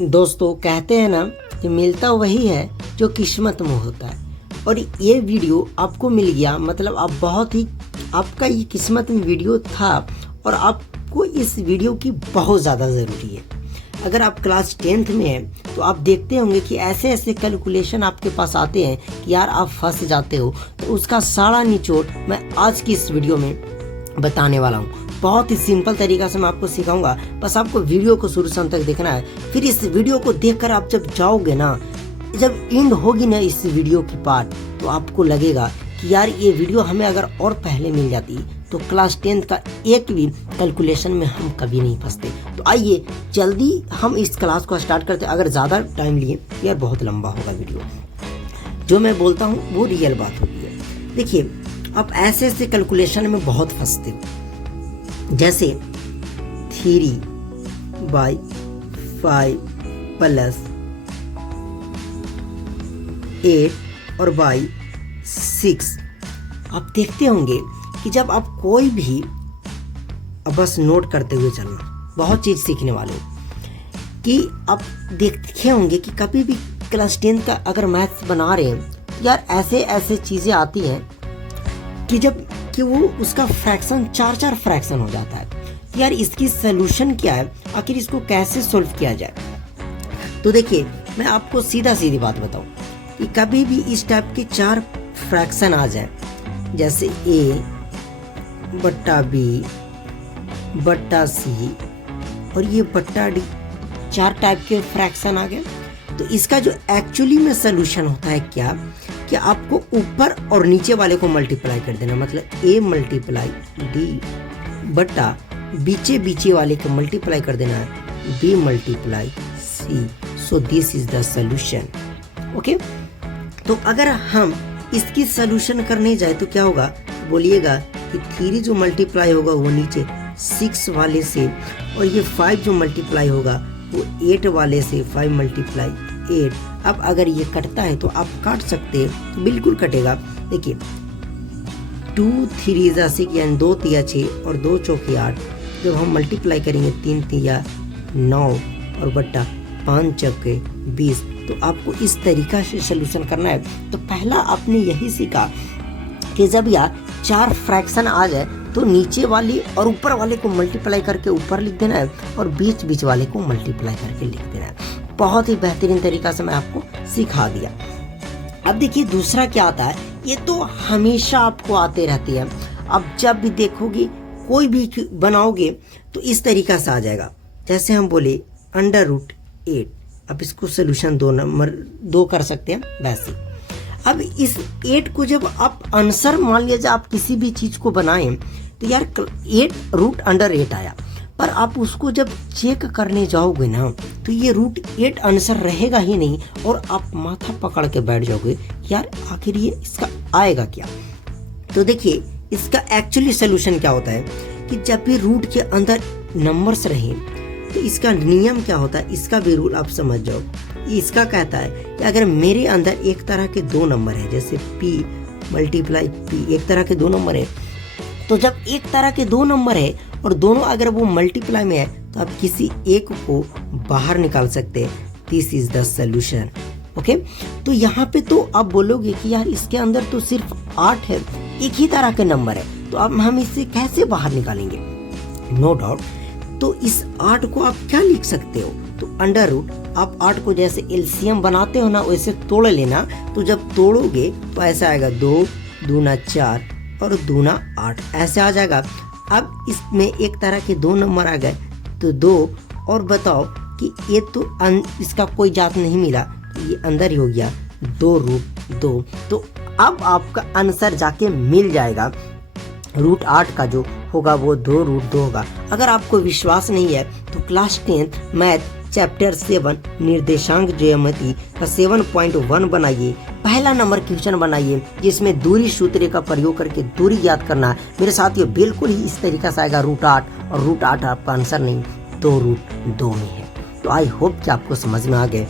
दोस्तों कहते हैं ना कि मिलता वही है जो किस्मत में होता है, और ये वीडियो आपको मिल गया मतलब आप बहुत ही आपका ये किस्मत में वीडियो था और आपको इस वीडियो की बहुत ज़्यादा ज़रूरी है। अगर आप क्लास 10th में हैं तो आप देखते होंगे कि ऐसे ऐसे कैलकुलेशन आपके पास आते हैं कि यार आप फंस जाते हो, तो उसका सारा निचोड़ मैं आज की इस वीडियो में बताने वाला हूँ। बहुत ही सिंपल तरीका से मैं आपको सिखाऊंगा, बस आपको वीडियो को शुरू से अंत तक देखना है। फिर इस वीडियो को देखकर आप जब जाओगे ना, जब एंड होगी ना इस वीडियो की पार्ट, तो आपको लगेगा कि यार ये वीडियो हमें अगर और पहले मिल जाती तो क्लास 10th का एक भी कैलकुलेशन में हम कभी नहीं फंसते। तो आइए जल्दी हम इस क्लास को स्टार्ट करते हैं। अगर ज़्यादा टाइम लिए यार बहुत लंबा होगा वीडियो, जो मैं बोलता हूँ वो रियल बात होती है। देखिए आप ऐसे ऐसे कैलकुलेशन में बहुत फंसते हो, जैसे 3/5 प्लस 8 और बाई 6। आप देखते होंगे कि जब आप कोई भी, अब बस नोट करते हुए चलना, बहुत चीज़ सीखने वाले हो कि आप देखे होंगे कि कभी भी क्लास 10 का अगर मैथ्स बना रहे हैं यार ऐसे ऐसे चीज़ें आती हैं कि जब कि वो उसका फ्रैक्शन 4 फ्रैक्शन हो जाता है। तो यार इसकी सलूशन क्या है, आखिर इसको कैसे सोल्व किया जाए। तो देखिए मैं आपको सीधा सीधी बात बताऊं कि कभी भी इस टाइप के 4 फ्रैक्शन आ जाए, जैसे A बट्टा B बट्टा C और ये बट्टा D, 4 टाइप के फ्रैक्शन आ गए, तो इसका जो एक्चुअली में सलूशन होता है क्या कि आपको ऊपर और नीचे वाले को मल्टीप्लाई कर देना, मतलब A मल्टीप्लाई D बट्टा बीचे बीचे वाले को मल्टीप्लाई कर देना है B multiply C। So this is the solution. Okay, तो अगर हम इसकी सॉल्यूशन करने जाए तो क्या होगा, बोलिएगा कि 3 जो मल्टीप्लाई होगा वो नीचे 6 वाले से, और ये 5 जो मल्टीप्लाई होगा वो 8 वाले से, 5 मल्टीप्लाई 8। अब अगर ये कटता है तो आप काट सकते हैं, तो बिल्कुल कटेगा। देखिए 2 3 जा 6 यानी 2 तिया 6 और 2 चौके 8। जब हम मल्टीप्लाई करेंगे 3 तिया 9 और बट्टा 5 चौके 20, तो आपको इस तरीका से सलूशन करना है। तो पहला आपने यही सीखा कि जब यार 4 फ्रैक्शन आ जाए तो नीचे वाली और ऊपर वाले को मल्टीप्लाई करके ऊपर लिख देना है और बीच बीच वाले को मल्टीप्लाई करके लिख देना है। बहुत ही बेहतरीन तरीका से मैं आपको सिखा दिया। अब देखिए दूसरा क्या आता है, ये तो हमेशा आपको आते रहती है। अब जब भी देखोगे कोई भी बनाओगे तो इस तरीका से आ जाएगा, जैसे हम बोले √8। अब इसको सोल्यूशन 2 कर सकते हैं वैसे। अब इस 8 को जब आप आंसर मान लीजिए आप किसी भी चीज़ को बनाएं तो यार 8 √8 आया, पर आप उसको जब चेक करने जाओगे ना तो ये √8 आंसर रहेगा ही नहीं, और आप माथा पकड़ के बैठ जाओगे यार आखिर ये इसका आएगा क्या। तो देखिए इसका एक्चुअली सोल्यूशन क्या होता है कि जब भी रूट के अंदर नंबर्स रहे तो इसका नियम क्या होता है, इसका भी रूल आप समझ जाओ। इसका कहता है कि अगर मेरे अंदर एक तरह के 2 नंबर है, जैसे P मल्टीप्लाई P, एक तरह के 2 नंबर है, तो जब एक तरह के 2 नंबर है और दोनों अगर वो मल्टीप्लाई में है तो आप किसी एक को बाहर निकाल सकते हैं। This is the solution. Okay, तो यहाँ पे तो आप बोलोगे कि यार इसके अंदर तो सिर्फ 8 है, एक ही तरह के नंबर है, तो अब हम इससे कैसे बाहर निकालेंगे। नो डाउट, तो इस 8 को आप क्या लिख सकते हो, तो अंडर रूट आप 8 को जैसे एलसीएम बनाते हो ना वैसे तोड़ लेना। तो जब तोड़ोगे तो ऐसा आएगा 2 दूना 4 और दूना 8, ऐसे आ जाएगा। अब इसमें एक तरह के 2 नंबर आ गए तो 2, और बताओ कि ये तो इसका कोई जात नहीं मिला, तो ये अंदर ही हो गया 2√2। तो अब आपका आंसर जाके मिल जाएगा, √8 का जो होगा वो 2√2 होगा। अगर आपको विश्वास नहीं है तो क्लास 10 मैथ चैप्टर 7 निर्देशांक ज्यामिति का 7.1 बनाइए, पहला नंबर क्वेश्चन बनाइए जिसमें दूरी सूत्र का प्रयोग करके दूरी याद करना है। मेरे साथियों बिल्कुल ही इस तरीका से आएगा √8, और √8 आपका आंसर नहीं 2√2 में है। तो आई होप कि आपको समझ में आ गए।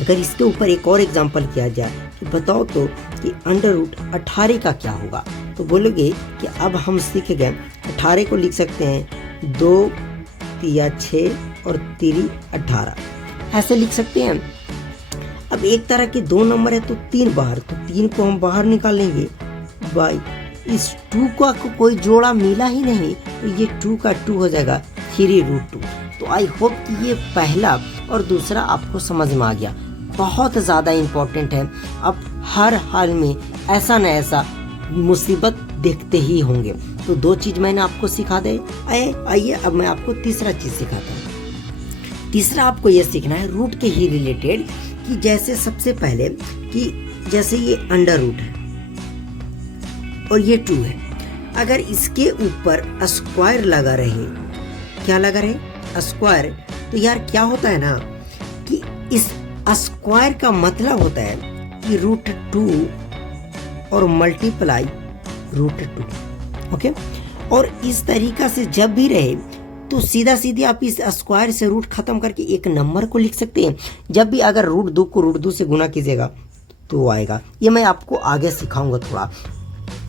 अगर इसके ऊपर एक और एग्जाम्पल किया जाए कि बताओ तो कि √18 का क्या होगा, तो बोलोगे कि अब हम सीख गए 18 को लिख सकते हैं 2 तिया 6 और 3 18। ऐसे लिख सकते हैं। अब एक तरह के 2 नंबर है तो 3 बाहर, तो 3 को हम बाहर निकालेंगे बाई इस 2 का कोई जोड़ा मिला ही नहीं, तो ये 2 का 2 हो जाएगा 3√2। तो आई होप कि ये पहला और दूसरा आपको समझ में आ गया। बहुत ज़्यादा इम्पोर्टेंट है। अब हर हाल में ऐसा न ऐसा मुसीबत देखते ही होंगे। तो 2 चीज़ मैंने आपको सिखा दे। आइए अब मैं आपको तीसरा चीज़ सिखाता हूँ। तीसरा आपको ये सीखना है रूट के ही रिलेटेड, कि जैसे सबसे पहले कि जैसे ये अंडर रूट है और ये 2 है, अगर इसके ऊपर स्क्वायर लगा रहे, क्या लगा रहे स्क्वायर, तो यार क्या होता है ना कि इस स्क्वायर का मतलब होता है कि √2 और मल्टीप्लाई √2। ओके, और इस तरीका से जब भी रहे तो सीधा सीधी आप इस स्क्वायर से रूट खत्म करके एक नंबर को लिख सकते हैं। जब भी अगर √2 को √2 से गुना कीजिएगा तो आएगा। ये मैं आपको आगे सिखाऊंगा थोड़ा।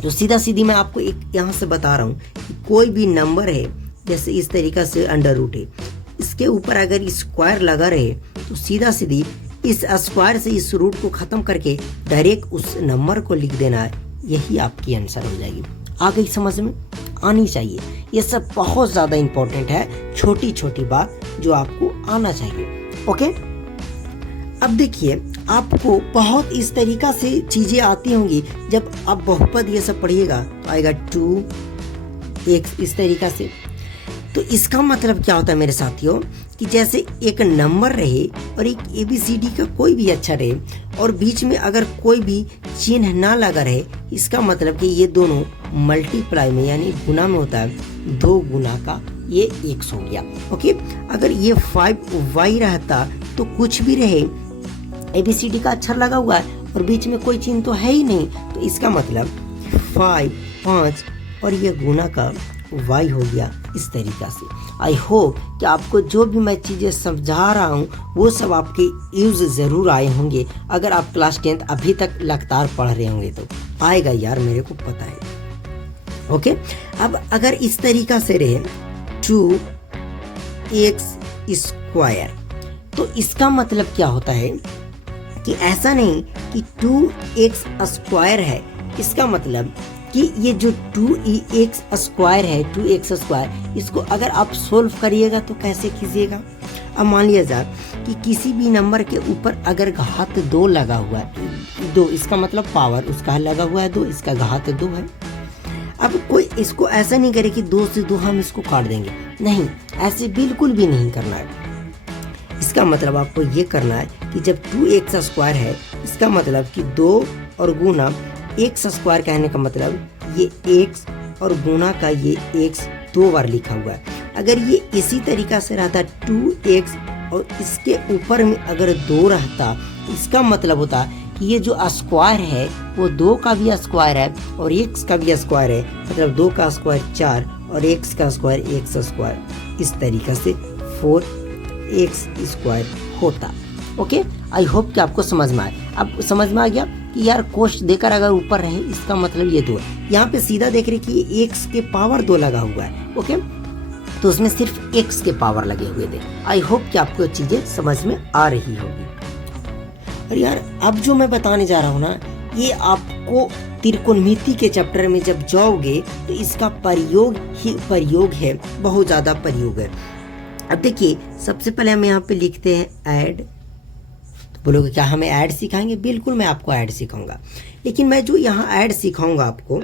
तो सीधा सीधी मैं आपको एक यहाँ से बता रहा हूँ कि कोई भी नंबर है, जैसे इस तरीका से अंडर रूट है, इसके ऊपर अगर स्क्वायर लगा रहे तो सीधा सीधी इस स्क्वायर से इस रूट को ख़त्म करके डायरेक्ट उस नंबर को लिख देना है। यही आपकी आंसर हो जाएगी। आ गई समझ में? आनी चाहिए। ये सब बहुत ज़्यादा इम्पोर्टेंट है, छोटी छोटी बात जो आपको आना चाहिए। ओके, अब देखिए आपको बहुत इस तरीका से चीज़ें आती होंगी। जब आप बहुपद ये सब पढ़िएगा तो आएगा 2x इस तरीका से। तो इसका मतलब क्या होता है मेरे साथियों कि जैसे एक नंबर रहे और एक ABCD का कोई भी अक्षर रहे और बीच में अगर कोई भी चिन्ह ना लगा रहे, इसका मतलब कि ये दोनों मल्टीप्लाई में यानी गुना में होता है। 2 गुना का ये x हो गया। ओके, अगर ये 5y रहता तो कुछ भी रहे, ABCD का अक्षर लगा हुआ है और बीच में कोई चिन्ह तो है ही नहीं, तो इसका मतलब 5 और ये गुना का y हो गया इस तरीका से। आई होप कि आपको जो भी मैं चीज़ें समझा रहा हूँ वो सब आपके यूज़ ज़रूर आए होंगे। अगर आप क्लास 10th अभी तक लगातार पढ़ रहे होंगे तो आएगा यार, मेरे को पता है। ओके, अब अगर इस तरीका से रहे 2x², तो इसका मतलब क्या होता है कि ऐसा नहीं कि 2x² है। इसका मतलब कि ये जो 2x² है, 2x², इसको अगर आप सोल्व करिएगा तो कैसे कीजिएगा? अब मान लिया जाए कि किसी भी नंबर के ऊपर अगर घात 2 लगा हुआ है, 2 इसका मतलब पावर उसका लगा हुआ है 2, इसका घात 2 है। अब कोई इसको ऐसा नहीं करे कि 2 से 2 हम इसको काट देंगे, नहीं, ऐसे बिल्कुल भी नहीं करना है। इसका मतलब आपको ये करना है कि जब 2x² है, इसका मतलब कि 2 और गुना x² कहने का मतलब ये x और गुना का ये x 2 बार लिखा हुआ है। अगर ये इसी तरीका से रहता 2x और इसके ऊपर में अगर 2 रहता, इसका मतलब होता कि ये जो स्क्वायर है वो 2 का भी स्क्वायर है और x का भी स्क्वायर है, मतलब 2 का स्क्वायर 4 और x का स्क्वायर x², इस तरीका से 4x² होता। ओके, आई होप कि आपको समझ में आए। अब समझ में आ गया कि यार कोष्ठ देकर अगर ऊपर रहे इसका मतलब ये 2 है। यहाँ पे सीधा देख रहे कि x के पावर 2 लगा हुआ है। ओके, तो उसमें सिर्फ x के पावर लगे हुए थे। आई होप कि आपको चीजें समझ में आ रही होगी। और यार अब जो मैं बताने जा रहा हूँ ना, ये आपको त्रिकोणमिति के चैप्टर में जब जाओगे तो इसका प्रयोग ही प्रयोग है, बहुत ज्यादा प्रयोग है। अब देखिए सबसे पहले हम यहाँ पे लिखते हैं ऐड। तो बोलोगे क्या हमें ऐड सिखाएंगे? बिल्कुल मैं आपको ऐड सिखाऊंगा, लेकिन मैं जो यहाँ ऐड सिखाऊंगा आपको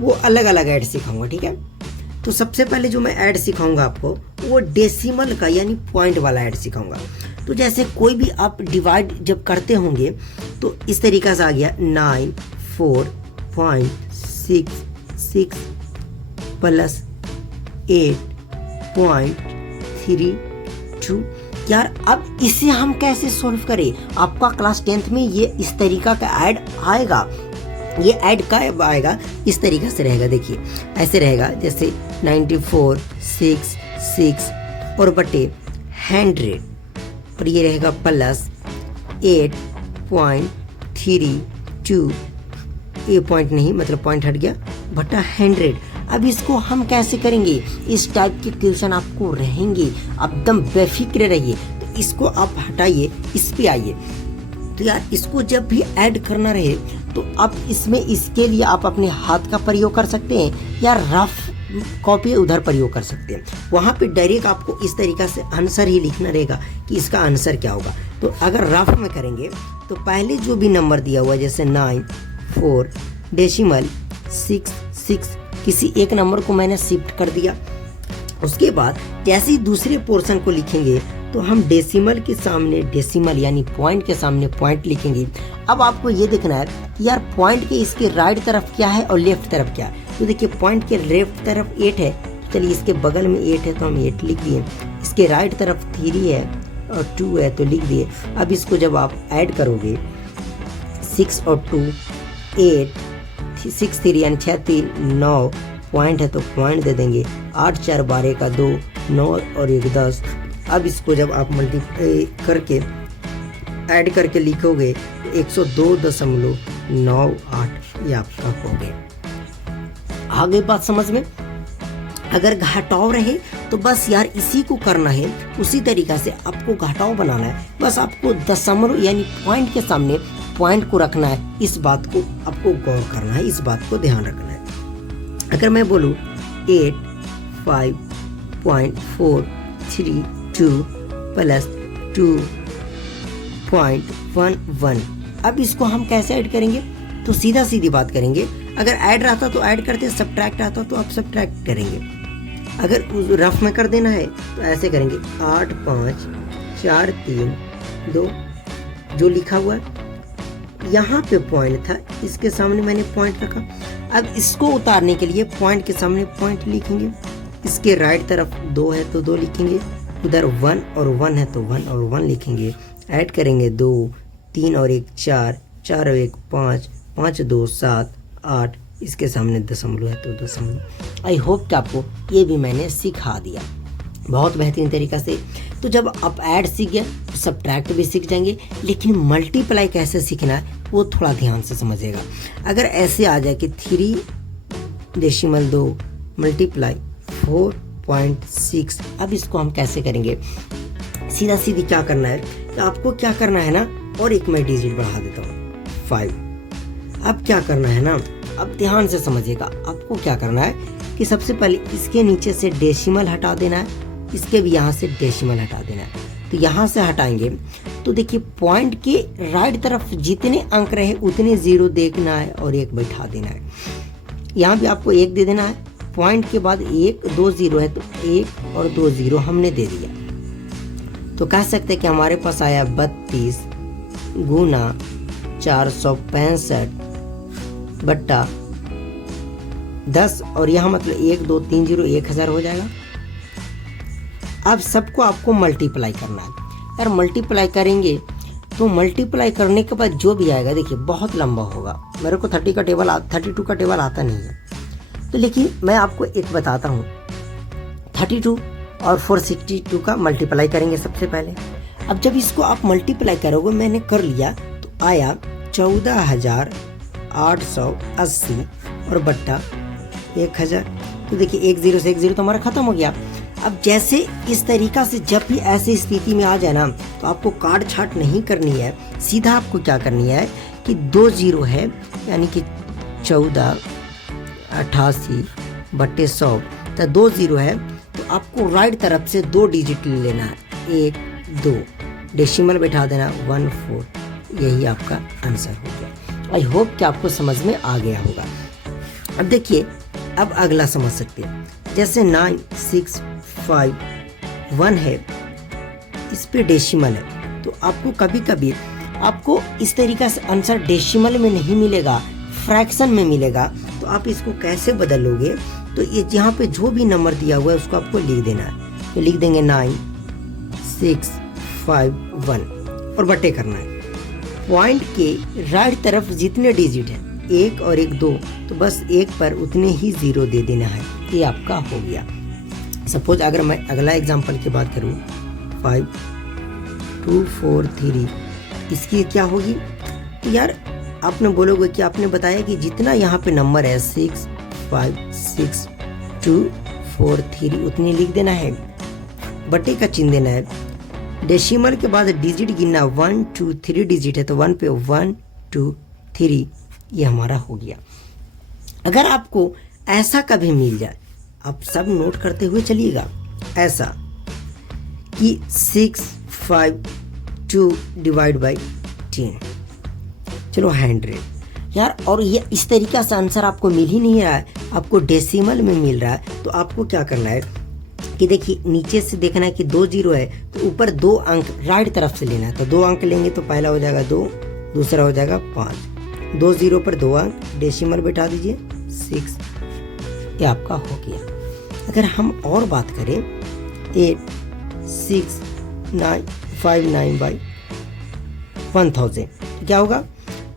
वो अलग अलग ऐड सिखाऊंगा, ठीक है। तो सबसे पहले जो मैं ऐड सिखाऊंगा आपको वो डेसिमल का यानी पॉइंट वाला ऐड सिखाऊंगा। तो जैसे कोई भी आप डिवाइड जब करते होंगे तो इस तरीका से आ गया 94.66 प्लस 8.32। यार अब इसे हम कैसे सॉल्व करें? आपका क्लास 10th में ये इस तरीका का ऐड आएगा। ये ऐड का आएगा इस तरीका से रहेगा, देखिए ऐसे रहेगा जैसे 94.66 और बटे 100 और ये रहेगा प्लस 8.32, ये पॉइंट नहीं मतलब पॉइंट हट गया, बटा 100। अब इसको हम कैसे करेंगे? इस टाइप के क्वेश्चन आपको रहेंगे, एकदम बेफिक्र रहिए। तो इसको आप हटाइए, इस पे आइए। तो यार इसको जब भी ऐड करना रहे तो आप इसमें इसके लिए आप अपने हाथ का प्रयोग कर सकते हैं या रफ कॉपी उधर प्रयोग कर सकते हैं। वहाँ पे डायरेक्ट आपको इस तरीक़ा से आंसर ही लिखना रहेगा कि इसका आंसर क्या होगा। तो अगर रफ में करेंगे तो पहले जो भी नंबर दिया हुआ है जैसे 9, 4, डेसिमल 6, 6, किसी एक नंबर को मैंने शिफ्ट कर दिया। उसके बाद जैसे ही दूसरे पोर्शन को लिखेंगे तो हम डेसिमल के सामने डेसिमल यानी पॉइंट के सामने पॉइंट लिखेंगे। अब आपको ये देखना है कि यार पॉइंट के इसके राइट तरफ क्या है और लेफ्ट तरफ क्या है। तो देखिए पॉइंट के लेफ्ट तरफ 8 है, तो चलिए इसके बगल में 8 है तो हम 8 लिख दिए। इसके राइट तरफ 3 है और 2 है तो लिख दिए। अब इसको जब आप ऐड करोगे 6 और 2 8, 6 3 यानी 6 3 9, पॉइंट है तो पॉइंट दे देंगे। 8 4 12 का 2, 9 और 1 10। अब इसको जब आप मल्टीप्लाई करके ऐड करके लिखोगे तो 102.98 ये आपका हो गया। आगे बात समझ में? अगर घटाव रहे तो बस यार इसी को करना है, उसी तरीका से आपको घटाव बनाना है। बस आपको दशमलव यानी पॉइंट के सामने पॉइंट को रखना है। इस बात को आपको गौर करना है, इस बात को ध्यान रखना है। अगर मैं बोलूँ 85.432 प्लस 2.11, अब इसको हम कैसे ऐड करेंगे? तो सीधा सीधी बात करेंगे। अगर ऐड रहता तो ऐड करते, सब्ट्रैक्ट आता तो आप सब्ट्रैक्ट करेंगे। अगर रफ में कर देना है तो ऐसे करेंगे 8 5 4 3 2, जो लिखा हुआ है यहाँ पे पॉइंट था, इसके सामने मैंने पॉइंट रखा। अब इसको उतारने के लिए पॉइंट के सामने पॉइंट लिखेंगे। इसके राइट तरफ 2 है तो 2 लिखेंगे, उधर 1 और 1 है तो 1 और 1 लिखेंगे। ऐड करेंगे 2 3 और 1 4, 4 और 1 5, 5 2 7 8, इसके सामने दशमलव है तो दशमलव। आई होप कि आपको ये भी मैंने सिखा दिया बहुत बेहतरीन तरीक़ा से। तो जब आप ऐड सीख गए तो सब्ट्रैक्ट भी सीख जाएंगे, लेकिन मल्टीप्लाई कैसे सीखना है वो थोड़ा ध्यान से समझिएगा। अगर ऐसे आ जाए कि 3.2 मल्टीप्लाई 4.6, अब इसको हम कैसे करेंगे? सीधा सीधी क्या करना है तो आपको क्या करना है ना, और एक मैं डिजिट बढ़ा देता हूँ 5। अब क्या करना है ना, अब ध्यान से समझिएगा। आपको क्या करना है कि सबसे पहले इसके नीचे से डेसिमल हटा देना है, इसके भी यहाँ से डेसिमल हटा देना है। तो यहाँ से हटाएंगे तो देखिए पॉइंट के राइट तरफ जितने अंक रहे उतने 0 देखना है और 1 बैठा देना है। यहाँ भी आपको 1 दे देना है। पॉइंट के बाद 1 2 0 है तो 1 और 2 0 हमने दे दिया। तो कह सकते हैं कि हमारे पास आया 32 गुना 465 बट्टा 10, और यहाँ मतलब 1 2 3 0 1000 हो जाएगा। अब सबको आपको मल्टीप्लाई करना है। यार मल्टीप्लाई करेंगे तो मल्टीप्लाई करने के बाद जो भी आएगा देखिए बहुत लंबा होगा। मेरे को 32 का टेबल आता नहीं है, तो लेकिन मैं आपको एक बताता हूँ। 32 और 462 का मल्टीप्लाई करेंगे सबसे पहले। अब जब इसको आप मल्टीप्लाई करोगे, मैंने कर लिया तो आया 14,880 और बट्टा 1000। तो देखिए 1 0 से 1 0 तो हमारा खत्म हो गया। अब जैसे इस तरीका से जब भी ऐसी स्थिति में आ जाए ना तो आपको काट छाट नहीं करनी है। सीधा आपको क्या करनी है कि 2 0 है यानी कि 1488 बट्टे 100, तो 2 0 है तो आपको राइट तरफ से 2 डिजिट ले लेना है, 1 2, डेसिमल बैठा देना 1 4। यही आपका आंसर हो गया। आई होप कि आपको समझ में आ गया होगा। अब देखिए अब अगला समझ सकते हैं। जैसे 9 6 5 1 है, इस पे डेसिमल है, तो आपको कभी कभी आपको इस तरीक़ा से आंसर डेसिमल में नहीं मिलेगा, फ्रैक्शन में मिलेगा। तो आप इसको कैसे बदलोगे? तो ये यहाँ पे जो भी नंबर दिया हुआ है उसको आपको लिख देना है। तो लिख देंगे 9 6 5 1 और बट्टे करना है। पॉइंट के राइट तरफ जितने डिजिट है 1 और 1 2, तो बस 1 पर उतने ही 0 दे देना है। ये आपका हो गया। सपोज अगर मैं अगला एग्जांपल की बात करूँ 5 2 4 3, इसकी क्या होगी? तो यार आपने बोलोगे कि आपने बताया कि जितना यहाँ पे नंबर है 6 5 6 2 4 3 उतनी लिख देना है, बट्टे का चिन्ह देना है। डेसिमल के बाद डिजिट गिनना 1 2 3 डिजिट है तो 1 पे 1 2 3 ये हमारा हो गया। अगर आपको ऐसा कभी मिल जाए, आप सब नोट करते हुए चलिएगा, ऐसा कि 6 5 2 डिवाइड बाई 10, चलो 100 यार। और ये इस तरीका से आंसर आपको मिल ही नहीं रहा है, आपको डेसिमल में मिल रहा है, तो आपको क्या करना है कि देखिए नीचे से देखना है कि 2 0 है तो ऊपर 2 अंक राइट तरफ से लेना है। तो 2 अंक लेंगे तो पहला हो जाएगा 2, दूसरा हो जाएगा 5, 2 0 पर 2 अंक, डेसिमल बैठा दीजिए 6, ये आपका हो गया। अगर हम और बात करें 8 6 9 5 9 बाई 1000 तो क्या होगा,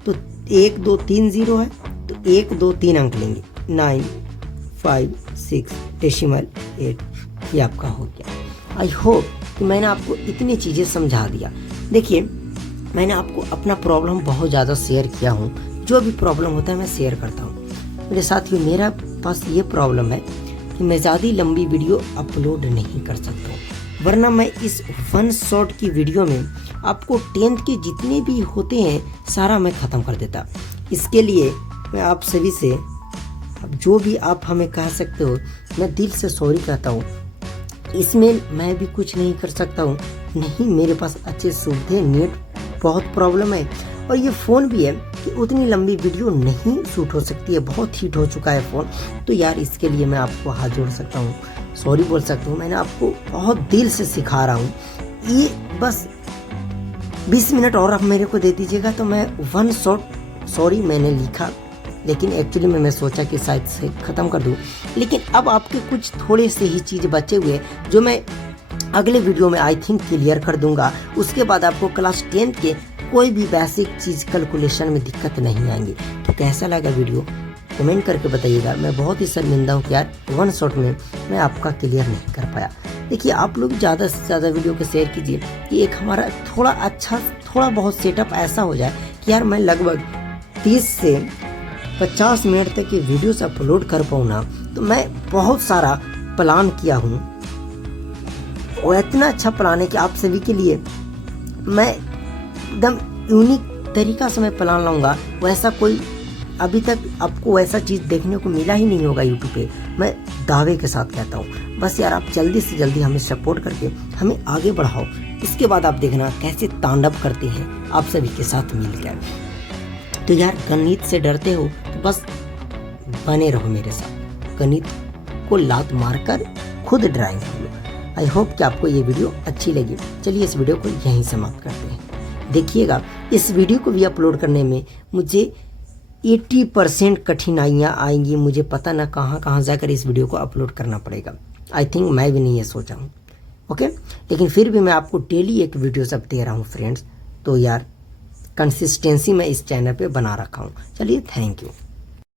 तो 1 2 3 0 है तो 1 2 3 अंक लेंगे, 9 5 6 डेसिमल 8, ये आपका हो गया। आई होप कि मैंने आपको इतनी चीज़ें समझा दिया। देखिए मैंने आपको अपना प्रॉब्लम बहुत ज़्यादा शेयर किया हूँ, जो भी प्रॉब्लम होता है मैं शेयर करता हूँ। मेरे साथियों मेरा पास ये प्रॉब्लम है कि मैं ज़्यादा लंबी वीडियो अपलोड नहीं कर सकता हूँ, वरना मैं इस 1 शॉट की वीडियो में आपको 10th के जितने भी होते हैं सारा मैं ख़त्म कर देता। इसके लिए मैं आप सभी से, अब जो भी आप हमें कह सकते हो, मैं दिल से सॉरी कहता हूँ। इसमें मैं भी कुछ नहीं कर सकता हूँ, नहीं मेरे पास अच्छे सुविधे, नेट बहुत प्रॉब्लम है, और ये फ़ोन भी है कि उतनी लंबी वीडियो नहीं शूट हो सकती है, बहुत हीट हो चुका है फ़ोन। तो यार इसके लिए मैं आपको हाथ जोड़ सकता हूँ, सॉरी बोल सकता हूँ। मैंने आपको बहुत दिल से सिखा रहा हूँ, ये बस 20 मिनट और आप मेरे को दे दीजिएगा तो मैं 1 शॉट, सॉरी मैंने लिखा लेकिन एक्चुअली में मैं सोचा कि शायद से ख़त्म कर दूँ, लेकिन अब आपके कुछ थोड़े से ही चीज़ बचे हुए जो मैं अगले वीडियो में आई थिंक क्लियर कर दूंगा। उसके बाद आपको क्लास 10 के कोई भी बेसिक चीज़ कैलकुलेशन में दिक्कत नहीं आएंगी। तो कैसा लगा वीडियो कमेंट करके बताइएगा। मैं बहुत ही शर्मिंदा हूँ कि यार 1 शॉट में मैं आपका क्लियर नहीं कर पाया। देखिए आप लोग ज़्यादा से ज़्यादा वीडियो को शेयर कीजिए कि एक हमारा थोड़ा अच्छा, थोड़ा बहुत सेटअप ऐसा हो जाए कि यार मैं लगभग 30 से 50 मिनट तक की वीडियोस अपलोड कर पाऊँ ना। तो मैं बहुत सारा प्लान किया हूँ, वो इतना अच्छा प्लान है कि आप सभी के लिए मैं एकदम यूनिक तरीका से मैं प्लान लाऊंगा। वैसा कोई अभी तक आपको वैसा चीज़ देखने को मिला ही नहीं होगा यूट्यूब पे, मैं दावे के साथ कहता हूँ। बस यार आप जल्दी से जल्दी हमें सपोर्ट करके हमें आगे बढ़ाओ। इसके बाद आप देखना कैसे तांडव करते हैं आप सभी के साथ मिलकर। तो यार गणित से डरते हो तो बस बने रहो मेरे साथ, गणित को लात मारकर खुद ड्राइंग कर लो। आई होप कि आपको ये वीडियो अच्छी लगी। चलिए इस वीडियो को यहीं समाप्त करते हैं। देखिएगा इस वीडियो को भी अपलोड करने में मुझे 80% कठिनाइयाँ आएंगी। मुझे पता ना कहाँ जाकर इस वीडियो को अपलोड करना पड़ेगा। आई थिंक मैं भी नहीं ये सोचा हूँ, ओके। लेकिन फिर भी मैं आपको डेली एक वीडियो सब दे रहा हूँ फ्रेंड्स। तो यार कंसिस्टेंसी मैं इस चैनल पे बना रखा हूँ। चलिए थैंक यू।